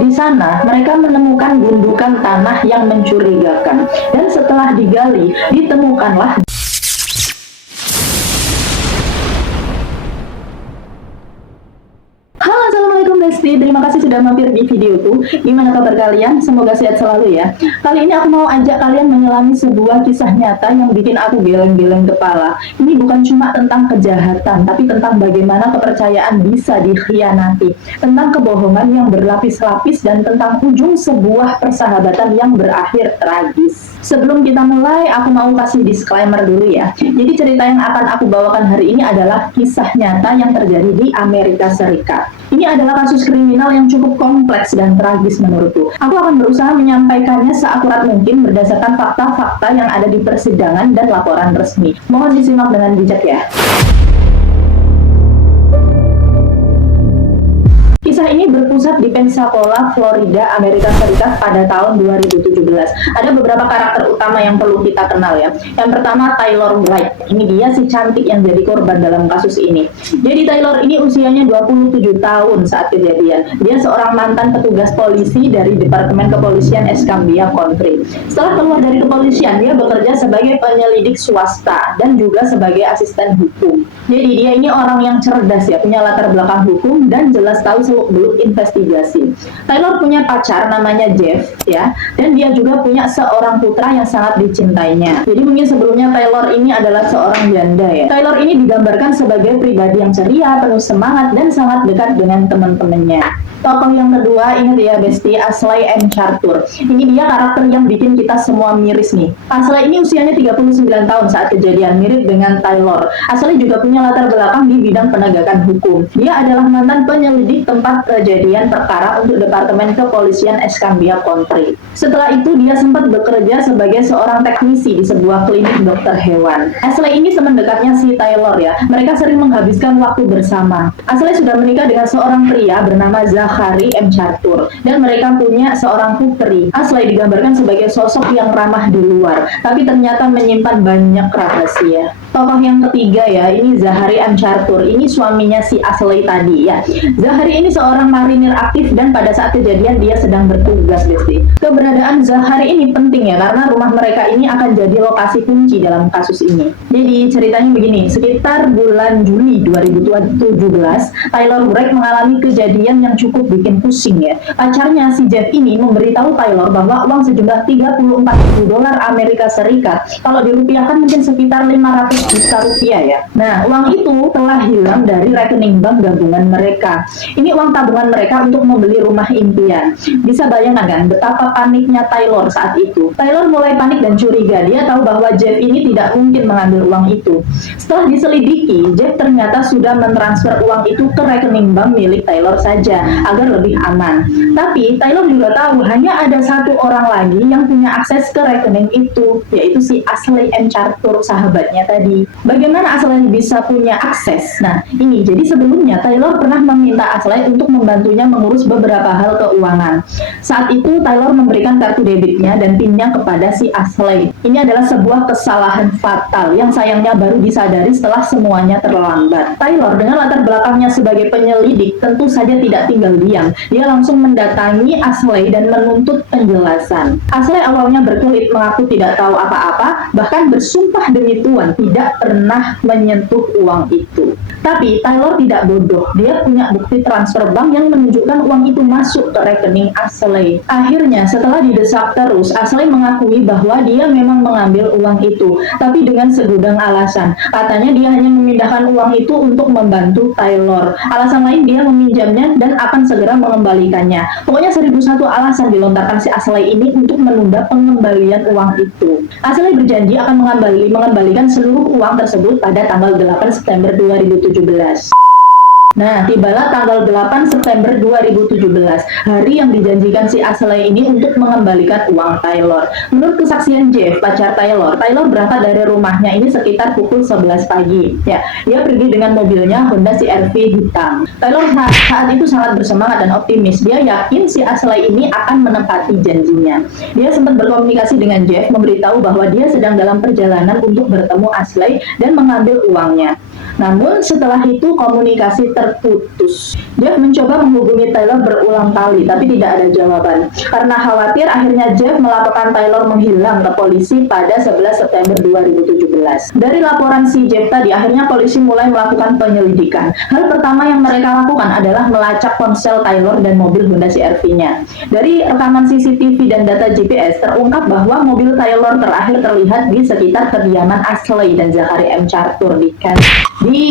Di sana, mereka menemukan gundukan tanah yang mencurigakan. Dan setelah digali, ditemukanlah. Halo, assalamualaikum Besti. Terima kasih sudah mampir di videoku. Gimana kabar kalian? Semoga sehat selalu ya. Kali ini aku mau ajak kalian menyelami sebuah kisah nyata yang bikin aku geleng-geleng kepala. Ini bukan cuma tentang kejahatan, tapi tentang bagaimana kepercayaan bisa dikhianati, tentang kebohongan yang berlapis-lapis, dan tentang ujung sebuah persahabatan yang berakhir tragis. Sebelum kita mulai, aku mau kasih disclaimer dulu ya. Jadi cerita yang akan aku bawakan hari ini adalah kisah nyata yang terjadi di Amerika Serikat. Ini adalah kasus kriminal yang cukup kompleks dan tragis menurutku. Aku akan berusaha menyampaikannya seakurat mungkin berdasarkan fakta-fakta yang ada di persidangan dan laporan resmi. Mohon disimak dengan bijak ya. Kisah ini berpusat di Pensacola, Florida, Amerika Serikat pada tahun 2017. Ada beberapa karakter utama yang perlu kita kenal ya. Yang pertama, Taylor White. Ini dia si cantik yang jadi korban dalam kasus ini. Jadi Taylor ini usianya 27 tahun saat kejadian. Dia seorang mantan petugas polisi dari Departemen Kepolisian Escambia County. Setelah keluar dari kepolisian, dia bekerja sebagai penyelidik swasta dan juga sebagai asisten hukum. Jadi dia ini orang yang cerdas ya, punya latar belakang hukum dan jelas tahu seluk-beluk investigasi. Taylor punya pacar namanya Jeff ya, dan dia juga punya seorang putra yang sangat dicintainya. Jadi mungkin sebelumnya Taylor ini adalah seorang janda ya. Taylor ini digambarkan sebagai pribadi yang ceria, penuh semangat, dan sangat dekat dengan teman-temannya. Tokoh yang kedua, ingat ya Besti, Ashley M. Chartur. Ini dia karakter yang bikin kita semua miris nih. Ashley ini usianya 39 tahun saat kejadian, mirip dengan Taylor. Ashley juga punya latar belakang di bidang penegakan hukum. Dia adalah mantan penyelidik tempat kejadian perkara untuk Departemen Kepolisian Escambia County. Setelah itu dia sempat bekerja sebagai seorang teknisi di sebuah klinik dokter hewan. Ashley ini teman dekatnya si Taylor ya. Mereka sering menghabiskan waktu bersama. Ashley sudah menikah dengan seorang pria bernama Zachary M. Chartur, dan mereka punya seorang putri. Ashley digambarkan sebagai sosok yang ramah di luar, tapi ternyata menyimpan banyak rahasia. Tokoh yang ketiga ya, ini Zachary M. Chartur. Ini suaminya si Ashley tadi ya. Zachary ini seorang marinir aktif dan pada saat kejadian dia sedang bertugas, Besti. Keberadaan Zachary ini penting ya, karena rumah mereka ini akan jadi lokasi kunci dalam kasus ini. Jadi ceritanya begini, sekitar bulan Juli 2017, Taylor White mengalami kejadian yang cukup bikin pusing ya. Pacarnya si Jeff ini memberitahu Taylor bahwa uang sejumlah 34.000 dolar Amerika Serikat, kalau dirupiahkan mungkin sekitar 500 juta rupiah ya. Nah, uang itu telah hilang dari rekening bank gabungan mereka. Ini uang tabungan mereka untuk membeli rumah impian. Bisa bayangkan kan betapa paniknya Taylor saat itu. Taylor mulai panik dan curiga. Dia tahu bahwa Jeff ini tidak mungkin mengambil uang itu. Setelah diselidiki, Jeff ternyata sudah mentransfer uang itu ke rekening bank milik Taylor saja agar lebih aman. Tapi Taylor juga tahu hanya ada satu orang lagi yang punya akses ke rekening itu, yaitu si Ashley M. Chartur, sahabatnya tadi. Bagaimana Ashley bisa punya akses? Nah, ini jadi sebelumnya Taylor pernah meminta Ashley untuk membantunya mengurus beberapa hal keuangan. Saat itu Taylor memberikan kartu debitnya dan PIN-nya kepada si Ashley. Ini adalah sebuah kesalahan fatal yang sayangnya baru disadari setelah semuanya terlambat. Taylor dengan latar belakangnya sebagai penyelidik tentu saja tidak tinggal diam. Dia langsung mendatangi Ashley dan menuntut penjelasan. Ashley awalnya berkelit mengaku tidak tahu apa-apa, bahkan bersumpah demi Tuhan tidak pernah menyentuh uang itu. Tapi Taylor tidak bodoh. Dia punya bukti transfer bank yang menunjukkan uang itu masuk ke rekening Ashley. Akhirnya setelah didesak terus, Ashley mengakui bahwa dia memang mengambil uang itu, tapi dengan segudang alasan. Katanya dia hanya memindahkan uang itu untuk membantu Taylor. Alasan lain dia meminjamnya dan akan segera mengembalikannya. Pokoknya 1001 alasan dilontarkan si Ashley ini untuk menunda pengembalian uang itu. Ashley berjanji akan mengembalikan seluruh uang tersebut pada tanggal 8 September 2017. Nah, tibalah tanggal 8 September 2017, hari yang dijanjikan si Ashley ini untuk mengembalikan uang Taylor. Menurut kesaksian Jeff, pacar Taylor berangkat dari rumahnya ini sekitar pukul 11 pagi. Ya, dia pergi dengan mobilnya Honda CR-V hitam. Taylor saat itu sangat bersemangat dan optimis. Dia yakin si Ashley ini akan menepati janjinya. Dia sempat berkomunikasi dengan Jeff, memberitahu bahwa dia sedang dalam perjalanan untuk bertemu Ashley dan mengambil uangnya. Namun setelah itu komunikasi terputus. Jeff mencoba menghubungi Taylor berulang kali, tapi tidak ada jawaban. Karena khawatir, akhirnya Jeff melaporkan Taylor menghilang ke polisi pada 11 September 2017. Dari laporan si Jeff tadi, akhirnya polisi mulai melakukan penyelidikan. Hal pertama yang mereka lakukan adalah melacak ponsel Taylor dan mobil Honda CR-V-nya. Dari rekaman CCTV dan data GPS, terungkap bahwa mobil Taylor terakhir terlihat di sekitar kediaman Ashley dan Zachary M. Chartur di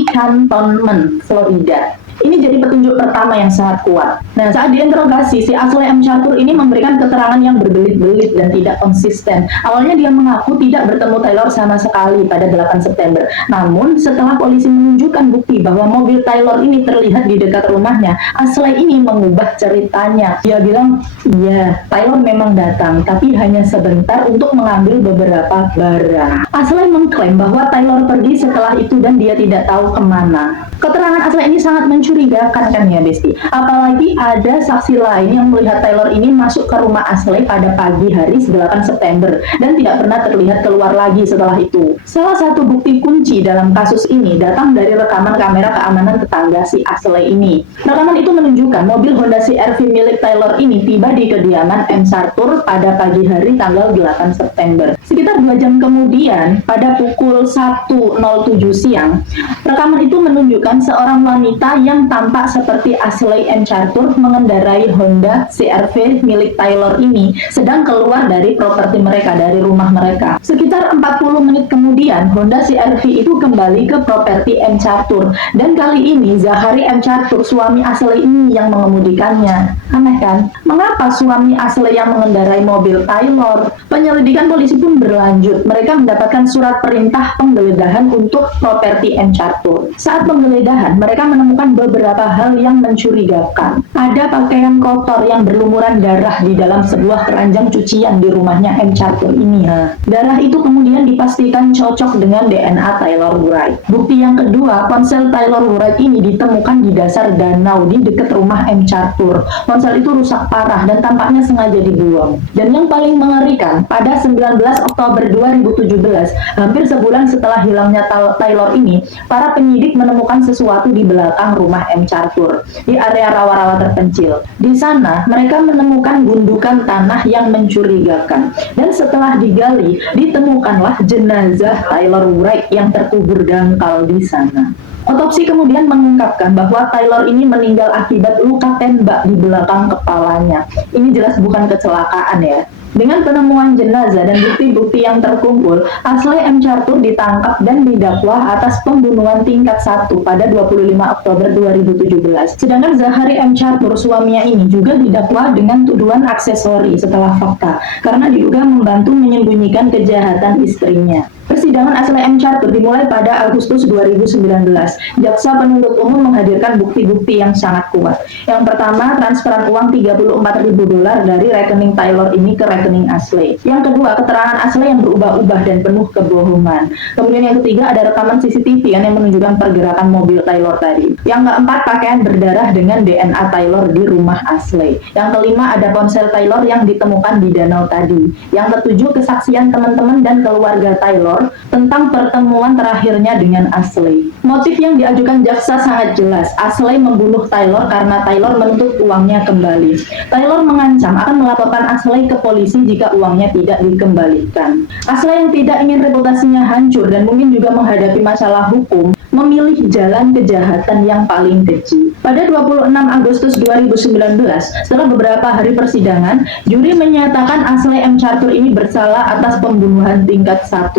Cantonment, Florida. Ini jadi petunjuk pertama yang sangat kuat. Nah, saat diinterogasi, si Ashley M. Chartur ini memberikan keterangan yang berbelit-belit dan tidak konsisten. Awalnya dia mengaku tidak bertemu Taylor sama sekali pada 8 September. Namun, setelah polisi menunjukkan bukti bahwa mobil Taylor ini terlihat di dekat rumahnya, Ashley ini mengubah ceritanya. Dia bilang, ya, Taylor memang datang, tapi hanya sebentar untuk mengambil beberapa barang. Ashley mengklaim bahwa Taylor pergi setelah itu dan dia tidak tahu kemana. Keterangan Ashley ini sangat mencurigakan kan ya Besti? Apalagi ada saksi lain yang melihat Taylor ini masuk ke rumah Ashley pada pagi hari 8 September dan tidak pernah terlihat keluar lagi setelah itu. Salah satu bukti kunci dalam kasus ini datang dari rekaman kamera keamanan tetangga si Ashley ini. Rekaman itu menunjukkan mobil Honda CR-V milik Taylor ini tiba di kediaman M. Chartur pada pagi hari tanggal 8 September. Sekitar 2 jam kemudian, pada pukul 1.07 siang, rekaman itu menunjukkan seorang wanita yang tampak seperti Ashley M. Chartur mengendarai Honda CR-V milik Taylor ini sedang keluar dari properti mereka, dari rumah mereka. Sekitar 40 menit kemudian, Honda CR-V itu kembali ke properti M. Chartur dan kali ini Zachary M. Chartur, suami Ashley ini yang mengemudikannya. Aneh kan? Mengapa suami Ashley yang mengendarai mobil Taylor? Penyelidikan polisi pun berlanjut. Mereka mendapatkan surat perintah penggeledahan untuk properti M. Chartur. Saat penggeledahan, mereka menemukan beberapa hal yang mencurigakan. Ada pakaian kotor yang berlumuran darah di dalam sebuah keranjang cucian di rumahnya M. Chartur ini. Darah itu kemudian dipastikan cocok dengan DNA Taylor Wright. Bukti yang kedua, ponsel Taylor Wright ini ditemukan di dasar danau di dekat rumah M. Chartur. Ponsel itu rusak parah dan tampaknya sengaja dibuang. Dan yang paling mengerikan, pada 19 Oktober 2017, hampir sebulan setelah hilangnya Taylor ini, para penyidik menemukan sesuatu di belakang rumah M. Chartur, di area rawa-rawa terpencil. Di sana, mereka menemukan gundukan tanah yang mencurigakan. Dan setelah digali, ditemukanlah jenazah Taylor Wright yang terkubur dangkal di sana. Otopsi kemudian mengungkapkan bahwa Taylor ini meninggal akibat luka tembak di belakang kepalanya. Ini jelas bukan kecelakaan ya. Dengan penemuan jenazah dan bukti-bukti yang terkumpul, Ashley M. Chartur ditangkap dan didakwa atas pembunuhan tingkat 1 pada 25 Oktober 2017. Sedangkan Zachary M. Chartur, suaminya ini juga didakwa dengan tuduhan aksesori setelah fakta, karena diduga membantu menyembunyikan kejahatan istrinya. Persidangan Ashley M. Chartur dimulai pada Agustus 2019. Jaksa penuntut umum menghadirkan bukti-bukti yang sangat kuat. Yang pertama, transferan uang $34.000 dari rekening Taylor ini ke rekening Ashley. Yang kedua, keterangan Ashley yang berubah-ubah dan penuh kebohongan. Kemudian yang ketiga, ada rekaman CCTV yang menunjukkan pergerakan mobil Taylor tadi. Yang keempat, pakaian berdarah dengan DNA Taylor di rumah Ashley. Yang kelima, ada ponsel Taylor yang ditemukan di danau tadi. Yang ketujuh, kesaksian teman-teman dan keluarga Taylor tentang pertemuan terakhirnya dengan Ashley. Motif yang diajukan jaksa sangat jelas. Ashley membunuh Taylor karena Taylor menuntut uangnya kembali. Taylor mengancam akan melaporkan Ashley ke polisi jika uangnya tidak dikembalikan. Ashley yang tidak ingin reputasinya hancur dan mungkin juga menghadapi masalah hukum, memilih jalan kejahatan yang paling keji. Pada 26 Agustus 2019, setelah beberapa hari persidangan, juri menyatakan Ashley M. Chartur ini bersalah atas pembunuhan tingkat 1.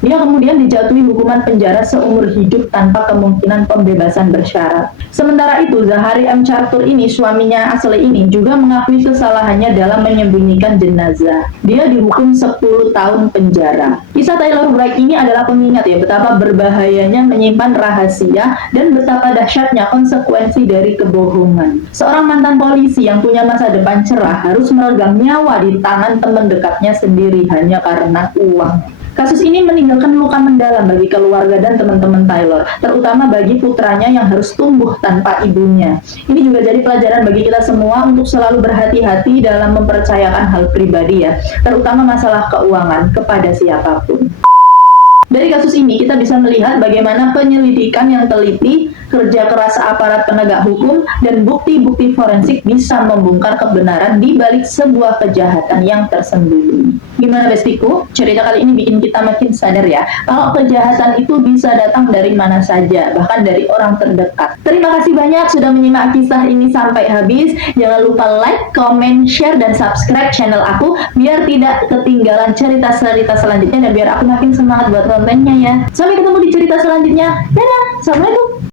Dia kemudian dijatuhi hukuman penjara seumur hidup tanpa kemungkinan pembebasan bersyarat. Sementara itu, Zachary M. Chartur ini, suaminya Ashley ini, juga mengakui kesalahannya dalam menyembunyikan jenazah. Dia dihukum 10 tahun penjara. Kisah Taylor Wright ini adalah pengingat ya betapa berbahayanya menyimpan rahasia dan betapa dahsyatnya konsekuensi dari kebohongan. Seorang mantan polisi yang punya masa depan cerah harus meregang nyawa di tangan teman dekatnya sendiri hanya karena uang. Kasus ini meninggalkan luka mendalam bagi keluarga dan teman-teman Taylor, terutama bagi putranya yang harus tumbuh tanpa ibunya. Ini juga jadi pelajaran bagi kita semua untuk selalu berhati-hati dalam mempercayakan hal pribadi ya, terutama masalah keuangan kepada siapapun. Dari kasus ini kita bisa melihat bagaimana penyelidikan yang teliti, kerja keras aparat penegak hukum, dan bukti-bukti forensik bisa membongkar kebenaran di balik sebuah kejahatan yang tersembunyi. Gimana bestiku? Cerita kali ini bikin kita makin sadar ya, kalau kejahatan itu bisa datang dari mana saja, bahkan dari orang terdekat. Terima kasih banyak sudah menyimak kisah ini sampai habis. Jangan lupa like, comment, share, dan subscribe channel aku biar tidak ketinggalan cerita-cerita selanjutnya dan biar aku makin semangat buat kontennya ya. Sampai ketemu di cerita selanjutnya. Dadah, assalamualaikum.